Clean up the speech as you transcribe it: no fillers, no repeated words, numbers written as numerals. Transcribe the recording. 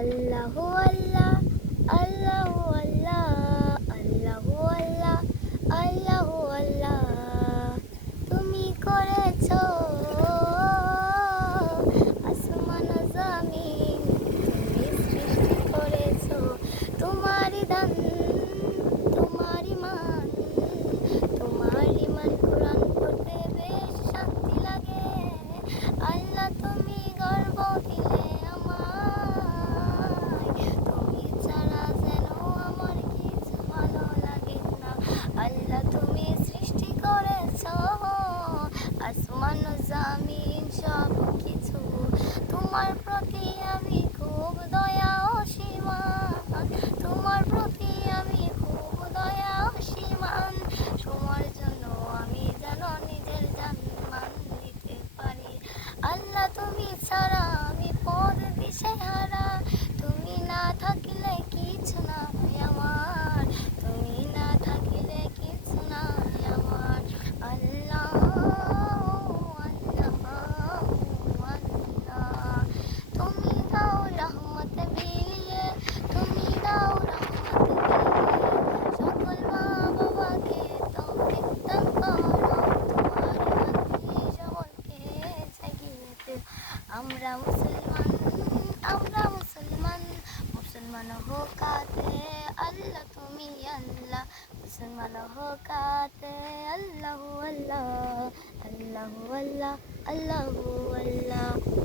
আল্লাহু আল্লাহ, আল্লাহু আল্লাহ, আল্লাহু আল্লাহ, আল্লাহু আল্লাহ। তুমি করেছো আসমান ও জমিন, তুমি সৃষ্টি করেছো। তোমারই দান, তোমারই মান, তোমারই মান কোরআন পড়তে বেশ শান্তি লাগে। আল্লাহ তুমি গর্ব দিলে আমায়, তুমি ছাড়া যেন আমার কিছু ভালো লাগে না। আল্লাহ তুমি সৃষ্টি করেছো আসমান ও জমিন সব কিছু। তোমার প্রতি আমি খুব দয়া অসীমান, তোমার প্রতি আমি খুব দয়া অসীমান। তোমার জন্য আমি যেন নিজের জান মান দিতে পারি। আল্লাহ তুমি ছাড়া আমি পথ দিশেহারা, তুমি না থাকলে কিছু নাই আমার, তুমি না থাকলে কিছু নাই আমার। আল্লাহ আল্লাহ আল্লাহ, তুমি দাও রহমত বিলিয়ে, তুমি দাও রহমত বিলিয়ে, সকল মা বাবাকে তৌফিক দান করো, তোমার প্রতি সকলকে জাগিয়ে দিও। আমরা মুসলমান, আমরা মুসলমান, মুসলমান হোকাতে আল্লাহ তুমি আল্লাহ, মুসলমান হোকাতে আল্লাহু আল্লাহ, আল্লাহু আল্লাহ, আল্লাহু আল্লাহ।